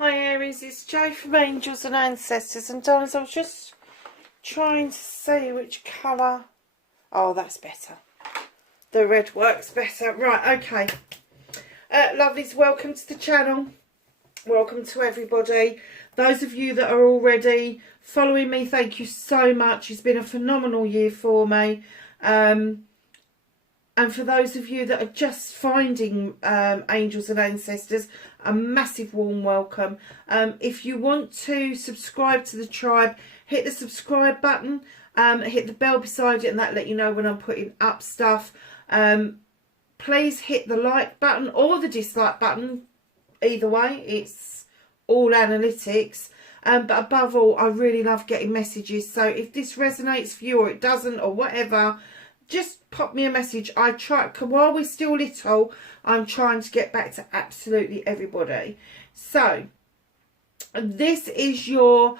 Hi Aries, it's Jo from Angels and Ancestors, and darlings, I was just trying to see which colour. Oh, that's better. The red works better. Right, okay. Lovelies, welcome to the channel. Welcome to everybody. Those of you that are already following me, thank you so much. It's been a phenomenal year for me. And for those of you that are just finding Angels and Ancestors, a massive warm welcome. If you want to subscribe to the tribe, hit the subscribe button, hit the bell beside it, and that'll let you know when I'm putting up stuff. Please hit the like button or the dislike button. Either way, it's all analytics. But above all, I really love getting messages. So if this resonates for you or it doesn't or whatever, just pop me a message. I try, while we're still little, I'm trying to get back to absolutely everybody. So this is your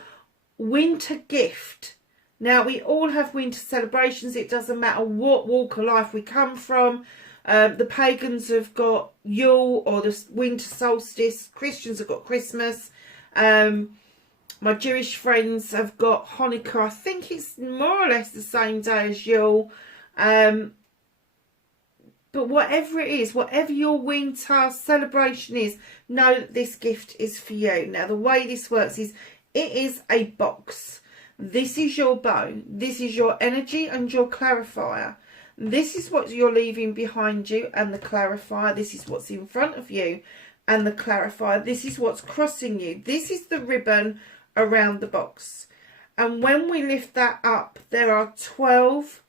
winter gift. Now, we all have winter celebrations. It doesn't matter what walk of life we come from. The pagans have got Yule or the winter solstice. Christians have got Christmas. My Jewish friends have got Hanukkah. I think it's more or less the same day as Yule. But whatever it is, whatever your winter celebration is, know that this gift is for you. Now, the way this works is, it is a box. This is your bow. This is your energy and your clarifier. This is what you're leaving behind you and the clarifier. This is what's in front of you and the clarifier. This is what's crossing you. This is the ribbon around the box. And when we lift that up, there are 12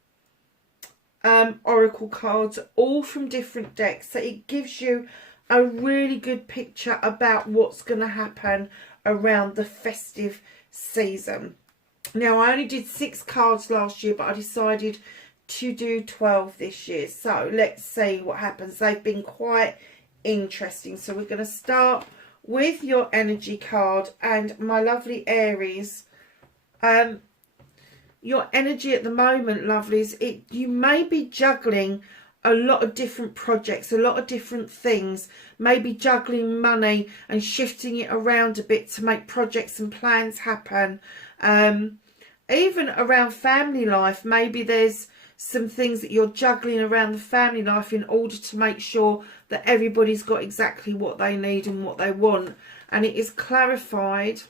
oracle cards, all from different decks. So it gives you a really good picture about what's going to happen around the festive season. Now, I only did 6 cards last year, but I decided to do 12 this year. So let's see what happens. They've been quite interesting. So we're going to start with your energy card, and my lovely Aries, your energy at the moment, lovelies, you may be juggling a lot of different projects, a lot of different things, maybe juggling money and shifting it around a bit to make projects and plans happen. Even around family life, maybe there's some things that you're juggling around the family life in order to make sure that everybody's got exactly what they need and what they want. And it is clarified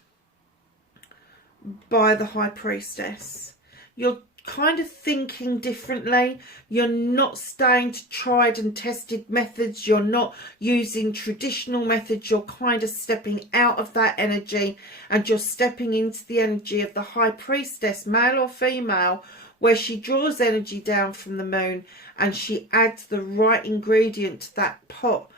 by the High Priestess. You're kind of thinking differently. You're not staying to tried and tested methods. You're not using traditional methods. You're kind of stepping out of that energy, and you're stepping into the energy of the High Priestess, male or female, where she draws energy down from the moon and she adds the right ingredient to that pot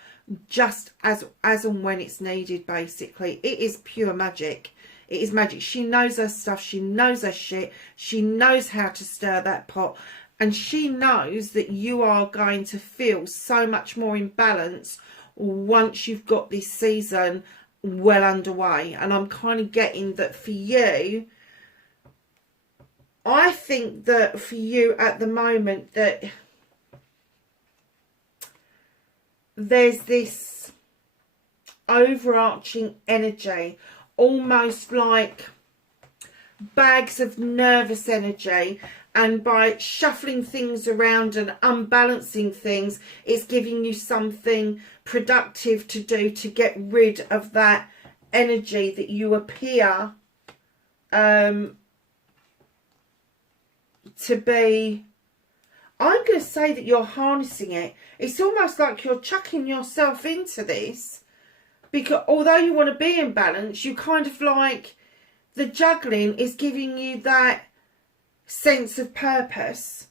just as and when it's needed. Basically, it is pure magic. It is magic. She knows her stuff. She knows her shit. She knows how to stir that pot. And she knows that you are going to feel so much more in balance once you've got this season well underway. And I'm kind of getting that for you. I think that for you at the moment that there's this overarching energy, almost like bags of nervous energy, and by shuffling things around and unbalancing things, it's giving you something productive to do to get rid of that energy that you appear to be. I'm going to say that you're harnessing it. It's almost like you're chucking yourself into this, because although you want to be in balance, you kind of like the juggling is giving you that sense of purpose.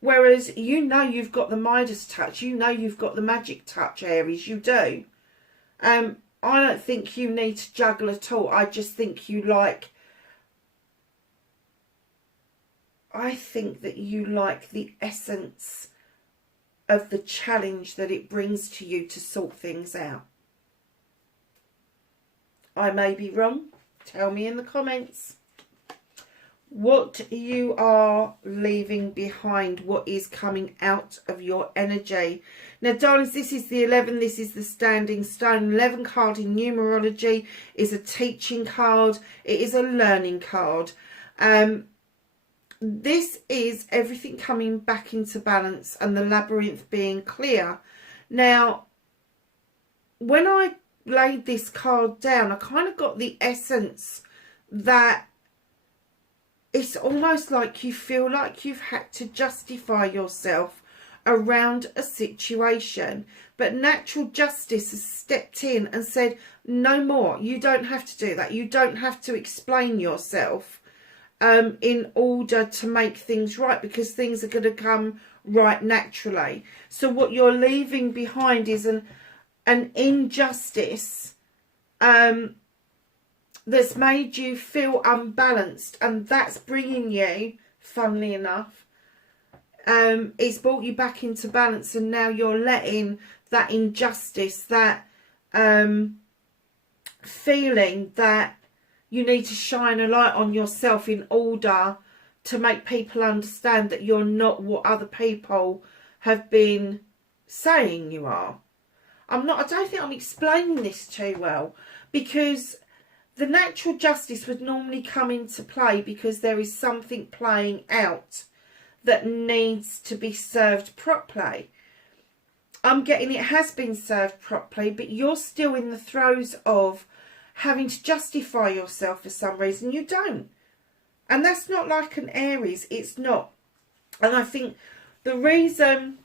Whereas you know you've got the Midas touch. You know you've got the magic touch, Aries. You do. I don't think you need to juggle at all. I just think you like... I think that you like the essence of the challenge that it brings to you to sort things out. I may be wrong. Tell me in the comments. what you are leaving behind, what is coming out of your energy. Now, darlings, this is the 11. This is the standing stone. 11 card in numerology is a teaching card. It is a learning card. This is everything coming back into balance and the labyrinth being clear. Now, when I laid this card down, I kind of got the essence that it's almost like you feel like you've had to justify yourself around a situation, but natural justice has stepped in and said, no more. You don't have to do that. You don't have to explain yourself in order to make things right, because things are going to come right naturally. So what you're leaving behind is an injustice that's made you feel unbalanced, and that's bringing you, funnily enough, it's brought you back into balance, and now you're letting that injustice, that feeling that you need to shine a light on yourself in order to make people understand that you're not what other people have been saying you are. I don't think I'm explaining this too well, because the natural justice would normally come into play because there is something playing out that needs to be served properly. I'm getting it has been served properly, but you're still in the throes of having to justify yourself for some reason. You don't. And that's not like an Aries. It's not. And I think the reason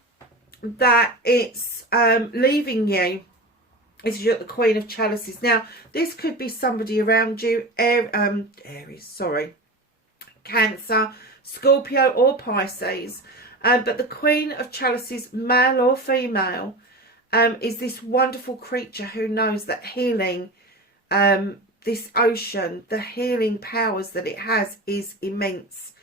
that it's leaving you is you're the Queen of Chalices. Now, this could be somebody around you, Aries, sorry, Cancer, Scorpio or Pisces. But the Queen of Chalices, male or female, is this wonderful creature who knows that healing, this ocean, the healing powers that it has is immense.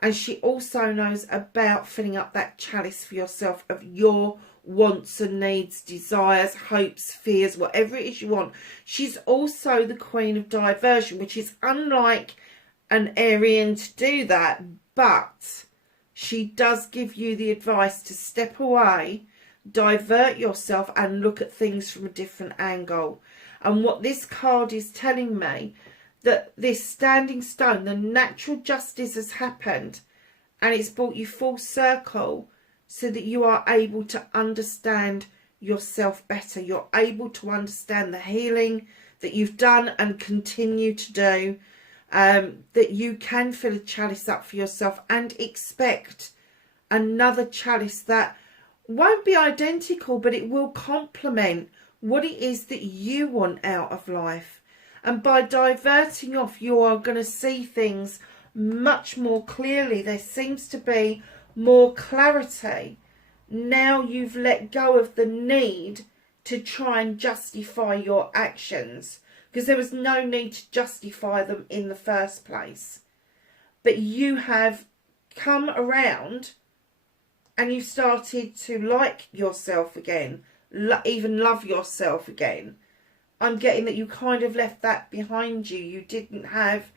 And she also knows about filling up that chalice for yourself of your wants and needs, desires, hopes, fears, whatever it is you want. She's also the Queen of Diversion, which is unlike an Arian to do that, but she does give you the advice to step away, divert yourself and look at things from a different angle. And what this card is telling me, that this standing stone, the natural justice has happened and it's brought you full circle so that you are able to understand yourself better. You're able to understand the healing that you've done and continue to do, that you can fill a chalice up for yourself and expect another chalice that won't be identical, but it will complement what it is that you want out of life. And by diverting off, you are going to see things much more clearly. There seems to be more clarity. Now you've let go of the need to try and justify your actions, because there was no need to justify them in the first place. But you have come around and you've started to like yourself again, even love yourself again. I'm getting that you kind of left that behind you. You didn't have,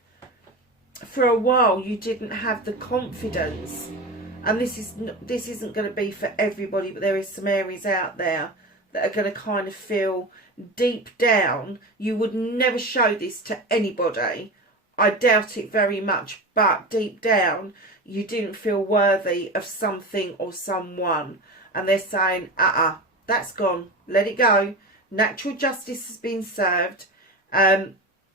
for a while, you didn't have the confidence. And this isn't going to be for everybody, but there is some Aries out there that are going to kind of feel deep down. You would never show this to anybody. I doubt it very much. But deep down, you didn't feel worthy of something or someone. And they're saying, that's gone. Let it go. Natural justice has been served.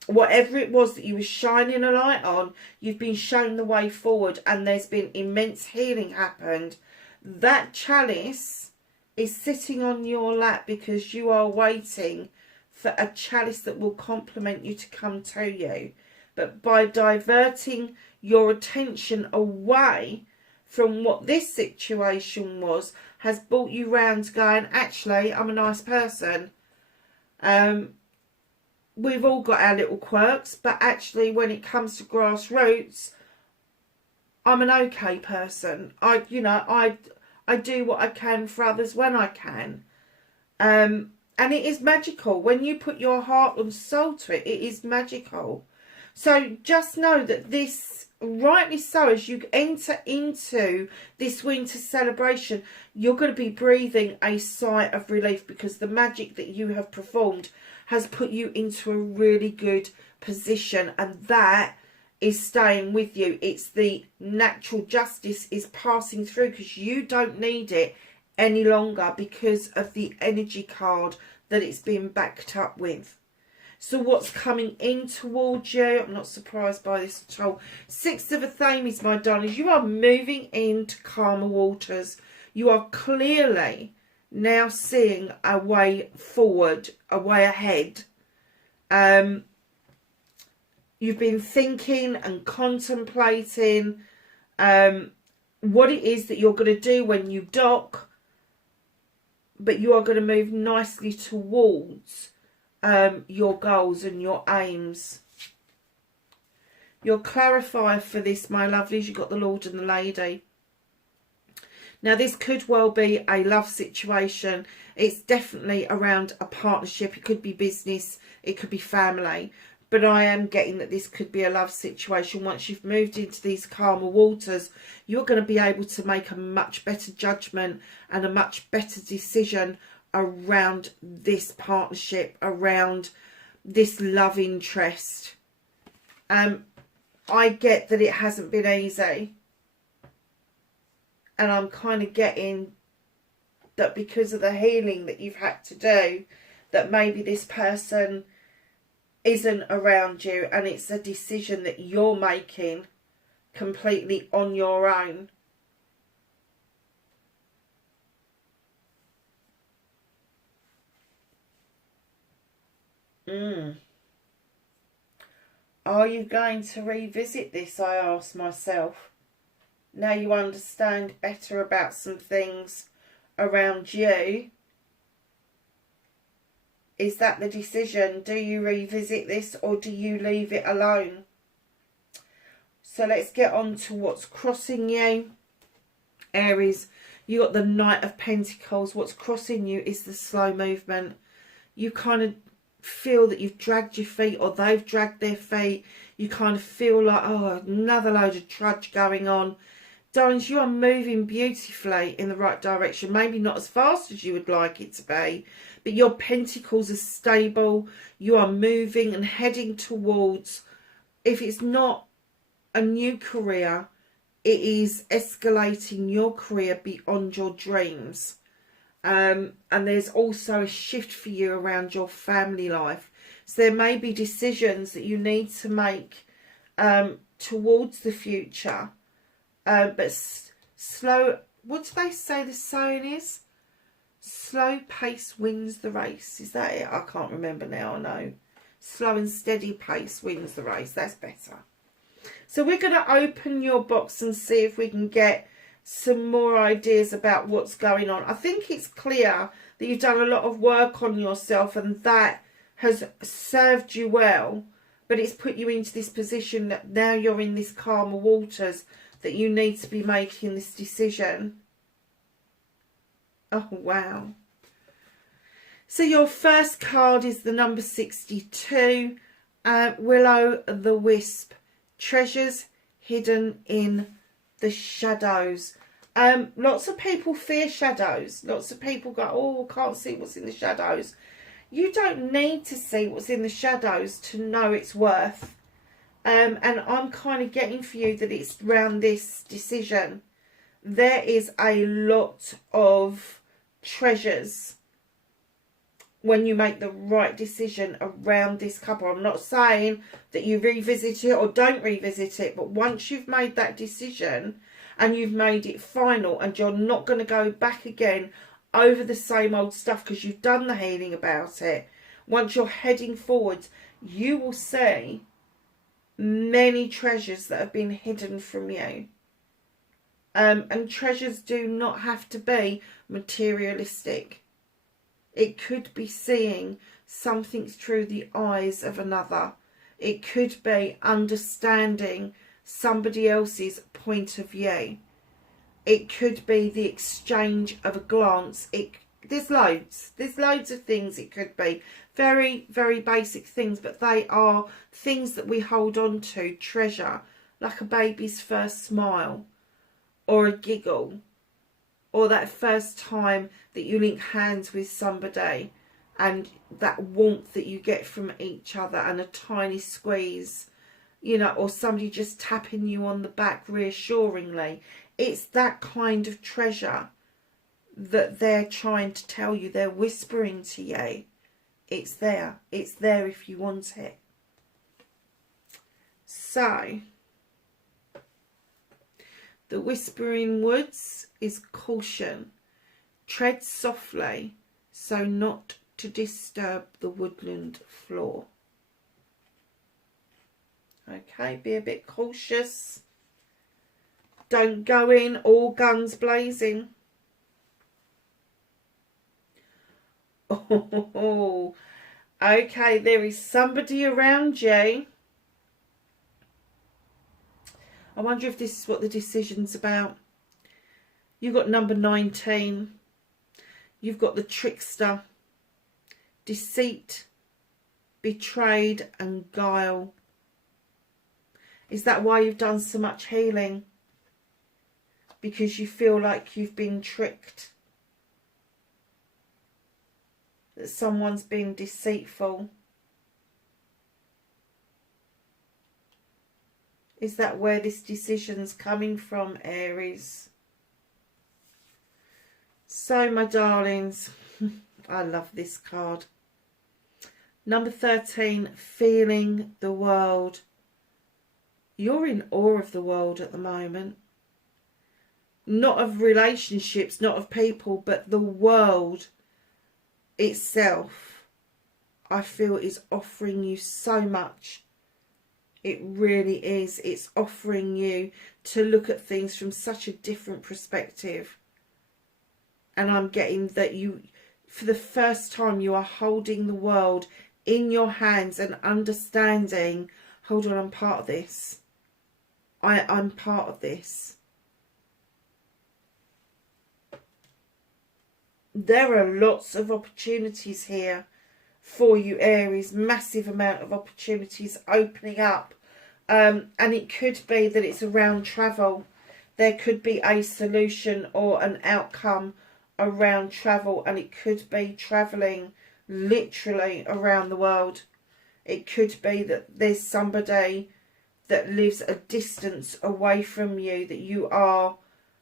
Whatever it was that you were shining a light on, you've been shown the way forward, and there's been immense healing happened. That chalice is sitting on your lap because you are waiting for a chalice that will complement you to come to you. But by diverting your attention away from what this situation was, has brought you round going, actually, I'm a nice person. We've all got our little quirks, but actually when it comes to grassroots, I'm an okay person. I do what I can for others when I can. And it is magical. When you put your heart and soul to it, it is magical. So just know that this, rightly so, as you enter into this winter celebration, you're going to be breathing a sigh of relief, because the magic that you have performed has put you into a really good position, and that is staying with you. It's the natural justice is passing through, because you don't need it any longer because of the energy card that it's been backed up with. So what's coming in towards you? I'm not surprised by this at all. Six of Athames, my darlings. You are moving into calmer waters. You are clearly now seeing a way forward, a way ahead. You've been thinking and contemplating what it is that you're going to do when you dock. But you are going to move nicely towards your goals and your aims. Your clarifier for this, my lovelies, you've got the Lord and the Lady. Now, this could well be a love situation. It's definitely around a partnership. It could be business. It could be family. But I am getting that this could be a love situation. Once you've moved into these calmer waters, you're going to be able to make a much better judgment and a much better decision around this partnership, around this love interest. I get that it hasn't been easy. And I'm kind of getting that because of the healing that you've had to do, that maybe this person isn't around you, and it's a decision that you're making completely on your own. Are you going to revisit this, I ask myself. Now you understand better about some things around you. Is that the decision? Do you revisit this, or do you leave it alone? So let's get on to what's crossing you. Aries, you got the Knight of Pentacles. What's crossing you is the slow movement. You kind of feel that you've dragged your feet, or they've dragged their feet. You kind of feel like, oh, another load of trudge going on. Darlings, you are moving beautifully in the right direction. Maybe not as fast as you would like it to be, but your pentacles are stable. You are moving and heading towards, if it's not a new career, it is escalating your career beyond your dreams. And there's also a shift for you around your family life. So there may be decisions that you need to make towards the future. But slow, what do they say the saying is? Slow pace wins the race. Is that it? I can't remember now, I know. Slow and steady pace wins the race. That's better. So we're going to open your box and see if we can get some more ideas about what's going on. I think it's clear that you've done a lot of work on yourself, and that has served you well. But it's put you into this position that now you're in this calmer waters, that you need to be making this decision. Oh, wow. So your first card is the number 62. Willow the Wisp. Treasures hidden in the shadows. Lots of people fear shadows. Lots of people go, oh, I can't see what's in the shadows. You don't need to see what's in the shadows to know its worth. And I'm kind of getting for you that it's around this decision. There is a lot of treasures when you make the right decision around this couple. I'm not saying that you revisit it or don't revisit it, but once you've made that decision and you've made it final, and you're not going to go back again over the same old stuff because you've done the healing about it, once you're heading forwards, you will see many treasures that have been hidden from you. And treasures do not have to be materialistic. It could be seeing something through the eyes of another. It could be understanding somebody else's point of view. It could be the exchange of a glance. It there's loads. There's loads of things it could be. Very, very basic things, but they are things that we hold on to, treasure, like a baby's first smile, or a giggle, or that first time that you link hands with somebody, and that warmth that you get from each other, and a tiny squeeze, you know, or somebody just tapping you on the back reassuringly. It's that kind of treasure that they're trying to tell you. They're whispering to you. It's there. It's there if you want it. So, the Whispering Woods is caution. Tread softly so not to disturb the woodland floor. Okay, be a bit cautious. Don't go in all guns blazing. Oh, okay, there is somebody around you. I wonder if this is what the decision's about. You've got number 19. You've got the trickster, deceit, betrayed and guile. Is that why you've done so much healing? Because you feel like you've been tricked? That someone's been deceitful? Is that where this decision's coming from, Aries? So, my darlings, I love this card. Number 13, feeling the world. You're in awe of the world at the moment. Not of relationships, not of people, but the world itself, I feel, is offering you so much. It really is. It's offering you to look at things from such a different perspective. And I'm getting that you, for the first time, you are holding the world in your hands and understanding, hold on, I'm part of this. I'm part of this. There are lots of opportunities here for you, Aries. Massive amount of opportunities opening up. And it could be that it's around travel. There could be a solution or an outcome around travel. And it could be travelling literally around the world. It could be that there's somebody that lives a distance away from you that you are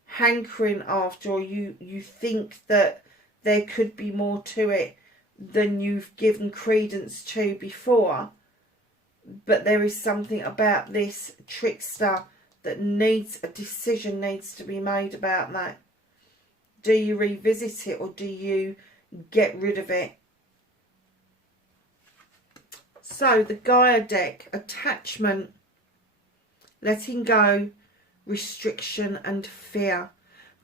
hankering after, or you think that there could be more to it than you've given credence to before. But there is something about this trickster that needs, a decision needs to be made about that. Do you revisit it, or do you get rid of it? So the Gaia deck, attachment, letting go, restriction and fear.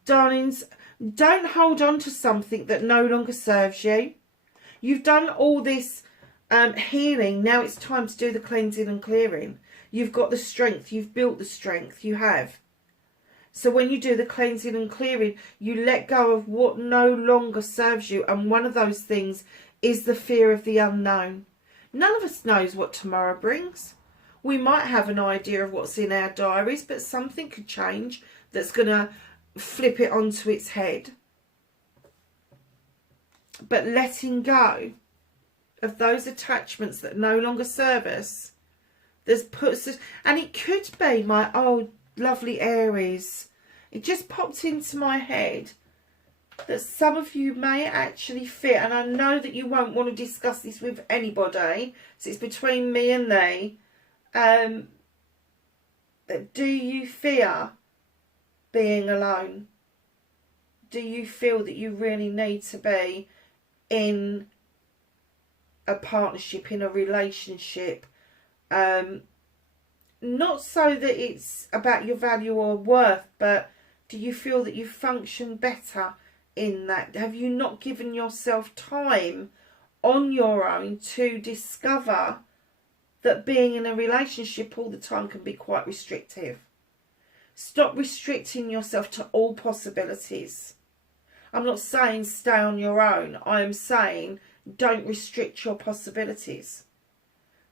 Darlings, don't hold on to something that no longer serves you. You've done all this healing. Now it's time to do the cleansing and clearing. You've got the strength. You've built the strength. You have. So when you do the cleansing and clearing, you let go of what no longer serves you. And one of those things is the fear of the unknown. None of us knows what tomorrow brings. We might have an idea of what's in our diaries, but something could change that's going to flip it onto its head. But letting go of those attachments that no longer serve us, there's puts us, and it could be my old lovely Aries. It just popped into my head that some of you may actually fear, and I know that you won't want to discuss this with anybody, so it's between me and they. Do you fear being alone? Do you feel that you really need to be in a partnership, in a relationship? Not so that it's about your value or worth, but do you feel that you function better in that? Have you not given yourself time on your own to discover that being in a relationship all the time can be quite restrictive? Stop restricting yourself to all possibilities. I'm not saying stay on your own. I am saying don't restrict your possibilities.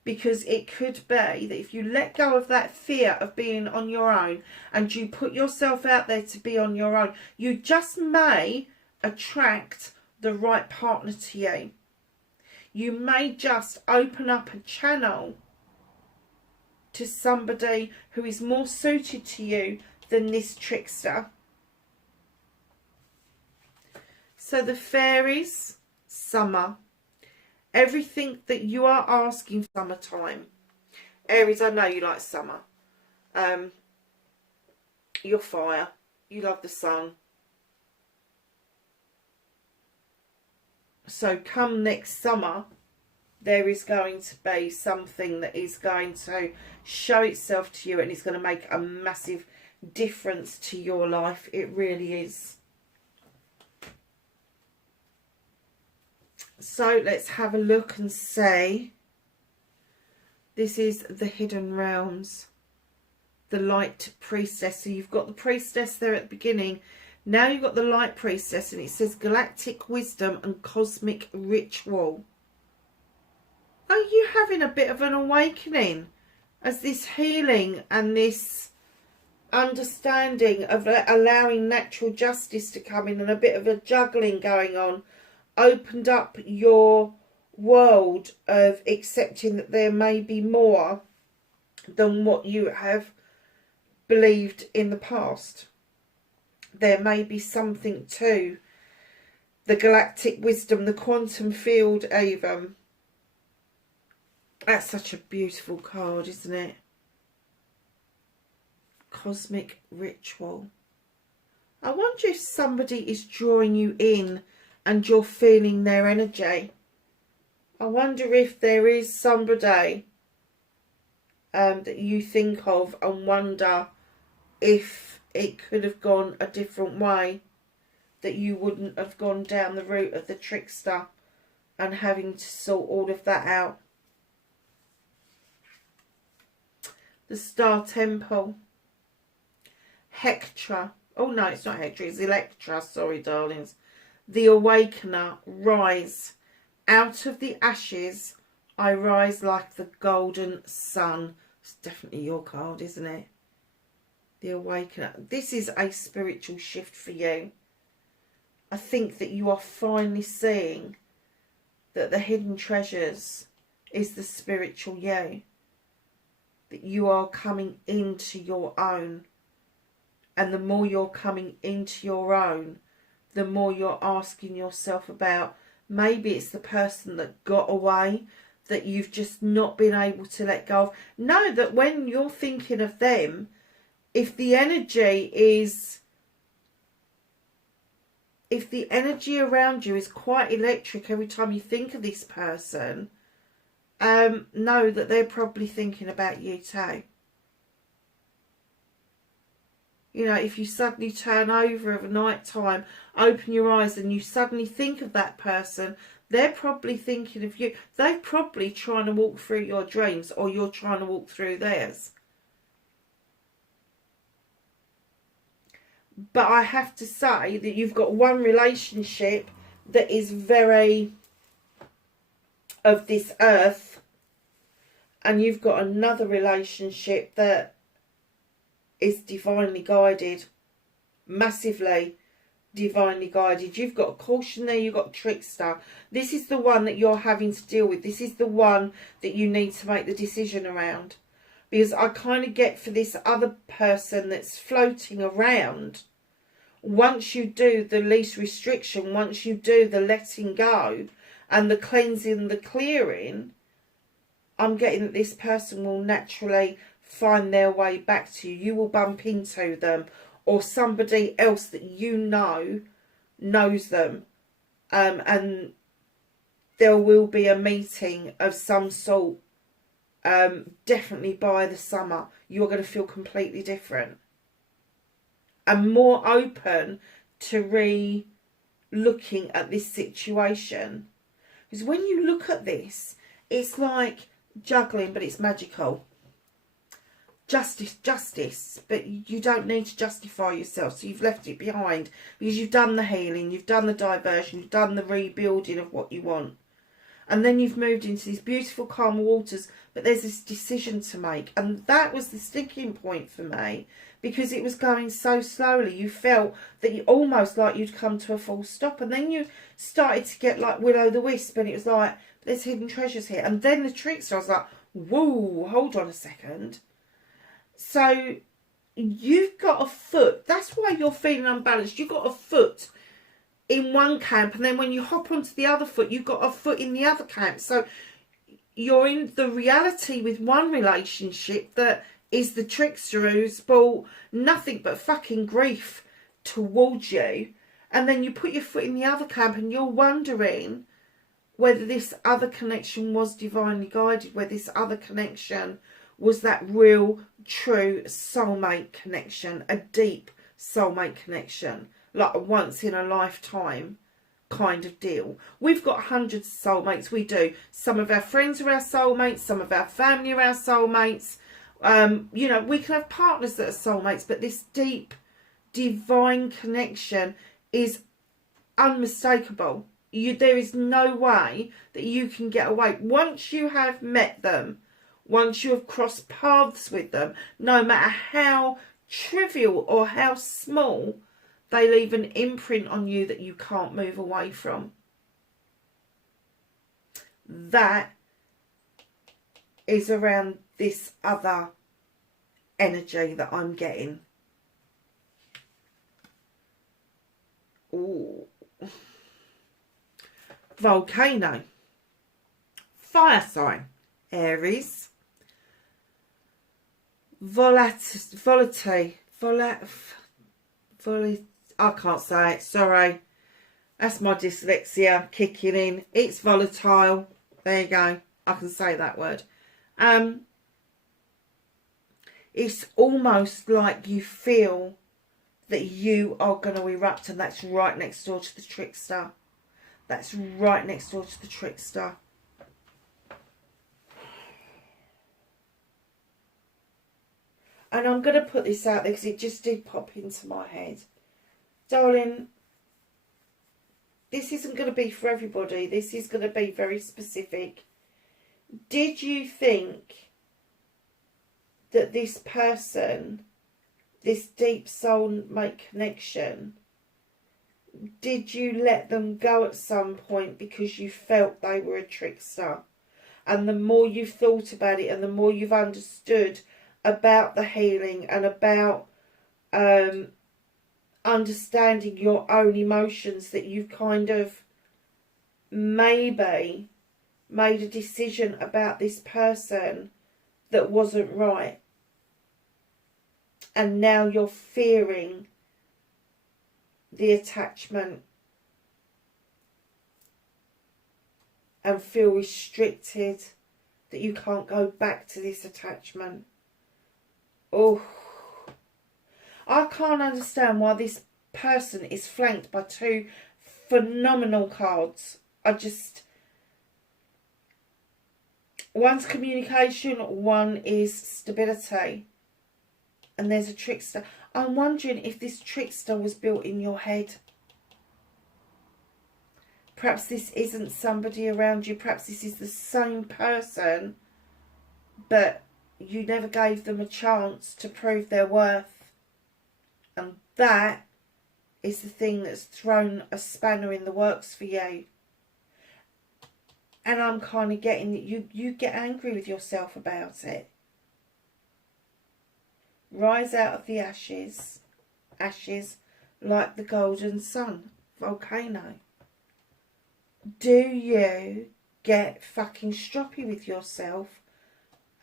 Because it could be that if you let go of that fear of being on your own and you put yourself out there to be on your own, you just may attract the right partner to you. You may just open up a channel to somebody who is more suited to you than this trickster. So the fairies, summer. Everything that you are asking, summertime. Aries, I know you like summer. You're fire. You love the sun. So come next summer, there is going to be something that is going to show itself to you, and it's going to make a massive difference to your life. It really is. So let's have a look and see. This is the Hidden Realms, the Light Priestess. So you've got the Priestess there at the beginning. Now you've got the Light Priestess, and it says Galactic Wisdom and Cosmic Ritual. Are you having a bit of an awakening as this healing and this understanding of allowing natural justice to come in and a bit of a juggling going on opened up your world of accepting that there may be more than what you have believed in the past? There may be something to the galactic wisdom, the quantum field even. That's such a beautiful card, isn't it? Cosmic Ritual. I wonder if somebody is drawing you in and you're feeling their energy. I wonder if there is somebody that you think of and wonder if it could have gone a different way, that you wouldn't have gone down the route of the trickster and having to sort all of that out. The Star Temple. Hectra. Oh no, it's not Hectra, it's Electra. Sorry, darlings. The Awakener. Rise. Out of the ashes, I rise like the golden sun. It's definitely your card, isn't it? The Awakener. This is a spiritual shift for you. I think that you are finally seeing that the hidden treasures is the spiritual you. That you are coming into your own. And the more you're coming into your own, the more you're asking yourself about, maybe it's the person that got away, that you've just not been able to let go of. Know that when you're thinking of them, if the energy around you is quite electric every time you think of this person, know that they're probably thinking about you too. You know, if you suddenly turn over of a night time, open your eyes and you suddenly think of that person, they're probably thinking of you. They're probably trying to walk through your dreams, or you're trying to walk through theirs. But I have to say that you've got one relationship that is very of this earth, and you've got another relationship that is divinely guided, massively divinely guided. You've got caution there, you've got trickster. This is the one that you're having to deal with. This is the one that you need to make the decision around. Because I kind of get for this other person that's floating around, once you do the least restriction, once you do the letting go and the cleansing, the clearing, I'm getting that this person will naturally find their way back to you. You will bump into them, or somebody else that you know knows them, and there will be a meeting of some sort. Definitely by the summer you're going to feel completely different and more open to re-looking at this situation. Because when you look at this, it's like juggling, but it's magical. justice, but you don't need to justify yourself, so you've left it behind because you've done the healing, you've done the diversion, you've done the rebuilding of what you want, and then you've moved into these beautiful calm waters, but there's this decision to make, and that was the sticking point for me, because it was going so slowly. You felt that you almost like you'd come to a full stop, and then you started to get like will-o'-the-wisp, and it was like, there's hidden treasures here, and then the trickster, I was like, whoa, hold on a second. So you've got a foot, that's why you're feeling unbalanced. You've got a foot in one camp, and then when you hop onto the other foot, you've got a foot in the other camp. So you're in the reality with one relationship that is the trickster who's brought nothing but fucking grief towards you, and then you put your foot in the other camp and you're wondering whether this other connection was divinely guided, whether this other connection was that real, true soulmate connection, a deep soulmate connection, like a once in a lifetime kind of deal. We've got hundreds of soulmates, we do. Some of our friends are our soulmates, some of our family are our soulmates. You know, we can have partners that are soulmates, but this deep, divine connection is unmistakable. There is no way that you can get away. Once you have met them, once you have crossed paths with them, no matter how trivial or how small, they leave an imprint on you that you can't move away from. That is around this other energy that I'm getting. Ooh. Volcano. Fire sign. Aries. Volatility. I can't say it, sorry. That's my dyslexia kicking in. It's volatile. There you go. I can say that word. It's almost like you feel that you are going to erupt, and that's right next door to the trickster. That's right next door to the trickster. And I'm going to put this out there because it just did pop into my head. Darling, this isn't going to be for everybody. This is going to be very specific. Did you think that this person, this deep soulmate connection, did you let them go at some point because you felt they were a trickster? And the more you've thought about it and the more you've understood about the healing and about understanding your own emotions, that you've kind of maybe made a decision about this person that wasn't right. And now you're fearing the attachment and feel restricted, that you can't go back to this attachment. Oh, I can't understand why this person is flanked by two phenomenal cards. One's communication, one is stability. And there's a trickster. I'm wondering if this trickster was built in your head. Perhaps this isn't somebody around you. Perhaps this is the same person, but you never gave them a chance to prove their worth. And that is the thing that's thrown a spanner in the works for you. And I'm kind of getting that you get angry with yourself about it. Rise out of the ashes like the golden sun. Volcano. Do you get fucking stroppy with yourself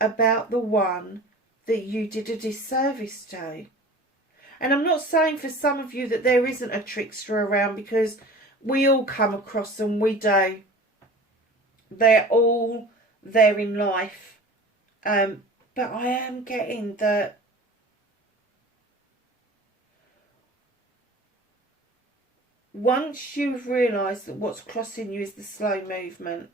about the one that you did a disservice to? And I'm not saying for some of you that there isn't a trickster around, because we all come across them, we do. They're all there in life. But I am getting that once you've realised that what's crossing you is the slow movement,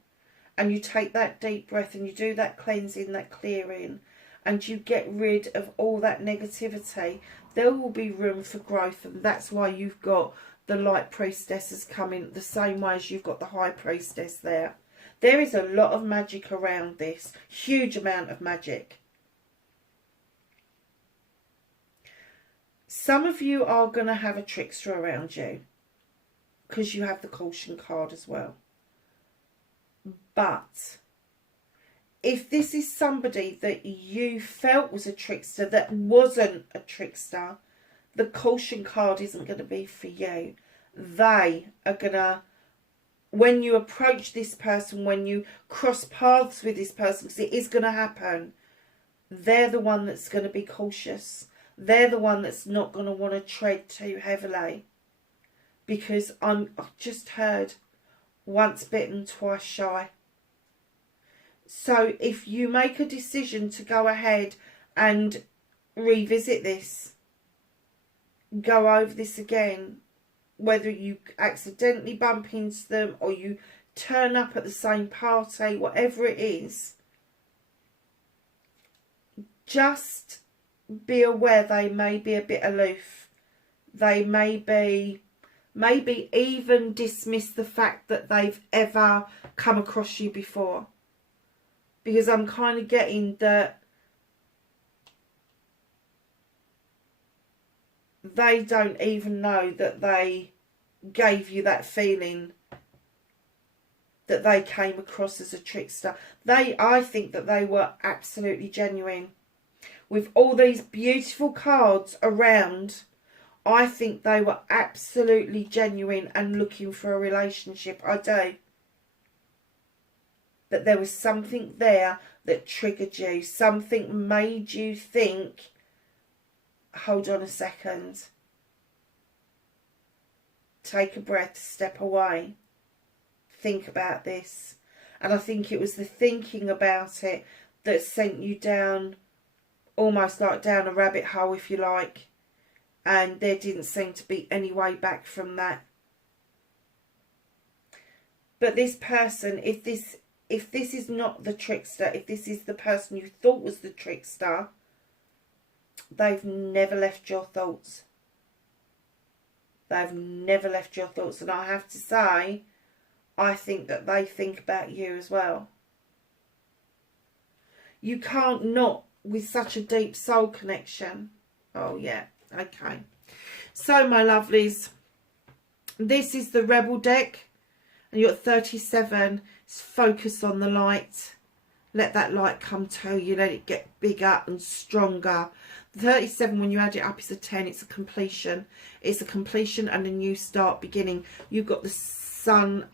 and you take that deep breath and you do that cleansing, that clearing, and you get rid of all that negativity, there will be room for growth. And that's why you've got the light priestesses coming the same way as you've got the high priestess there. There is a lot of magic around this. Huge amount of magic. Some of you are going to have a trickster around you, because you have the caution card as well. But if this is somebody that you felt was a trickster that wasn't a trickster, the caution card isn't going to be for you. They are going to, when you approach this person, when you cross paths with this person, because it is going to happen, they're the one that's going to be cautious. They're the one that's not going to want to tread too heavily. Because I've just heard once bitten, twice shy. So if you make a decision to go ahead and revisit this, go over this again, whether you accidentally bump into them or you turn up at the same party, whatever it is, just be aware they may be a bit aloof. They maybe even dismiss the fact that they've ever come across you before. Because I'm kind of getting that they don't even know that they gave you that feeling that they came across as a trickster. I think that they were absolutely genuine. With all these beautiful cards around, I think they were absolutely genuine and looking for a relationship. I do. That there was something there that triggered you. Something made you think, hold on a second. Take a breath, step away. Think about this. And I think it was the thinking about it that sent you down, almost like down a rabbit hole, if you like. And there didn't seem to be any way back from that. But this person, if this is not the trickster, if this is the person you thought was the trickster, they've never left your thoughts. They've never left your thoughts. And I have to say, I think that they think about you as well. You can't not with such a deep soul connection. Oh, yeah. Okay. So, my lovelies, this is the Rebel deck. And you're at 37. It's focus on the light. Let that light come to you. Let it get bigger and stronger. The 37, when you add it up, is a 10. It's a completion. It's a completion and a new start beginning. You've got the sun,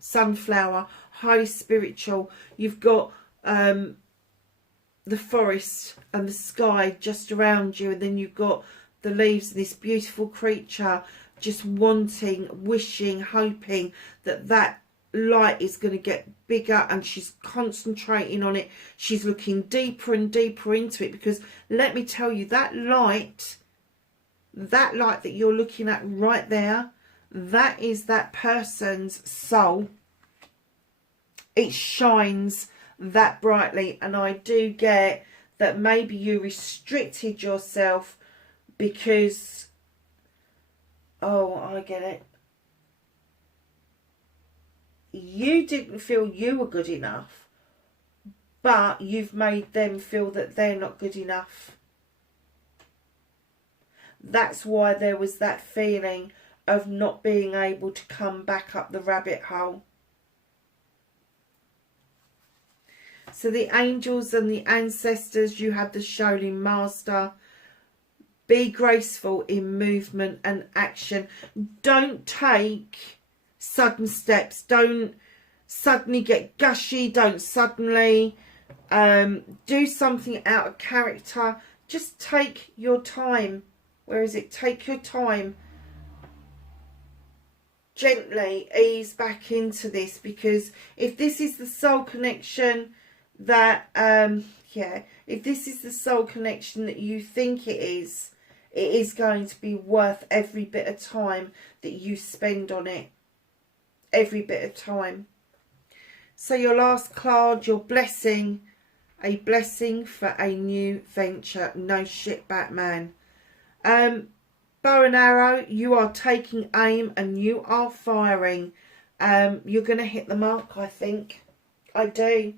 sunflower, highly spiritual. You've got the forest and the sky just around you. And then you've got the leaves and this beautiful creature just wanting, wishing, hoping that that light is going to get bigger, and she's concentrating on it. She's looking deeper and deeper into it, because let me tell you, that light that you're looking at right there, that is that person's soul. It shines that brightly. And I do get that maybe you restricted yourself because, oh, I get it. You didn't feel you were good enough, but you've made them feel that they're not good enough. That's why there was that feeling of not being able to come back up the rabbit hole. So the angels and the ancestors, you have the Shaolin Master. Be graceful in movement and action. Don't take sudden steps. Don't suddenly get gushy. Don't suddenly do something out of character. Just take your time. Where is it? Take your time. Gently ease back into this, because if this is the soul connection that, if this is the soul connection that you think it is going to be worth every bit of time that you spend on it. Every bit of time. So your last card, your blessing, a blessing for a new venture. No shit, Batman. Bow and arrow, you are taking aim and you are firing. You're going to hit the mark, I think. I do.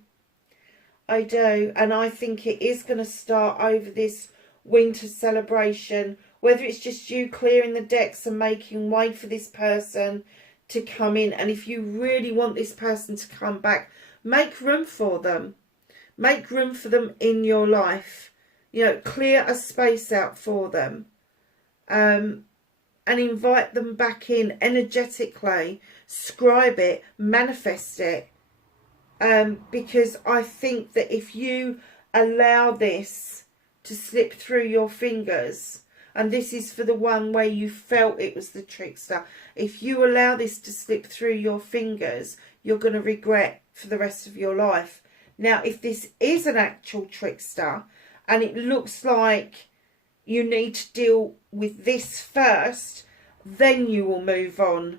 I do. And I think it is going to start over this winter celebration. Whether it's just you clearing the decks and making way for this person to come in. And if you really want this person to come back, make room for them. Make room for them in your life. You know, clear a space out for them. And invite them back in energetically. Scribe it. Manifest it. Because I think that if you allow this to slip through your fingers, and this is for the one where you felt it was the trickster, if you allow this to slip through your fingers, you're going to regret for the rest of your life. Now, if this is an actual trickster, and it looks like you need to deal with this first, then you will move on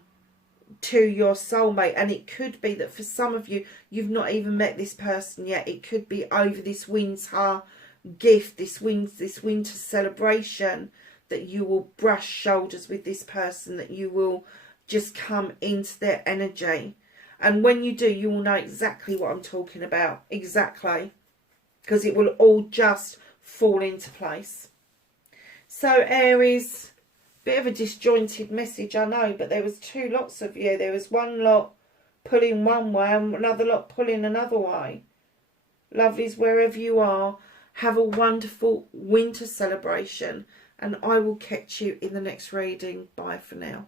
to your soulmate. And it could be that for some of you, you've not even met this person yet. It could be over this winter gift, this winter celebration, that you will brush shoulders with this person, that you will just come into their energy. And when you do, you will know exactly what I'm talking about. Exactly. Because it will all just fall into place. So Aries, bit of a disjointed message, I know, but there was two lots of you. There was one lot pulling one way and another lot pulling another way. Lovelies, wherever you are, have a wonderful winter celebration, and I will catch you in the next reading. Bye for now.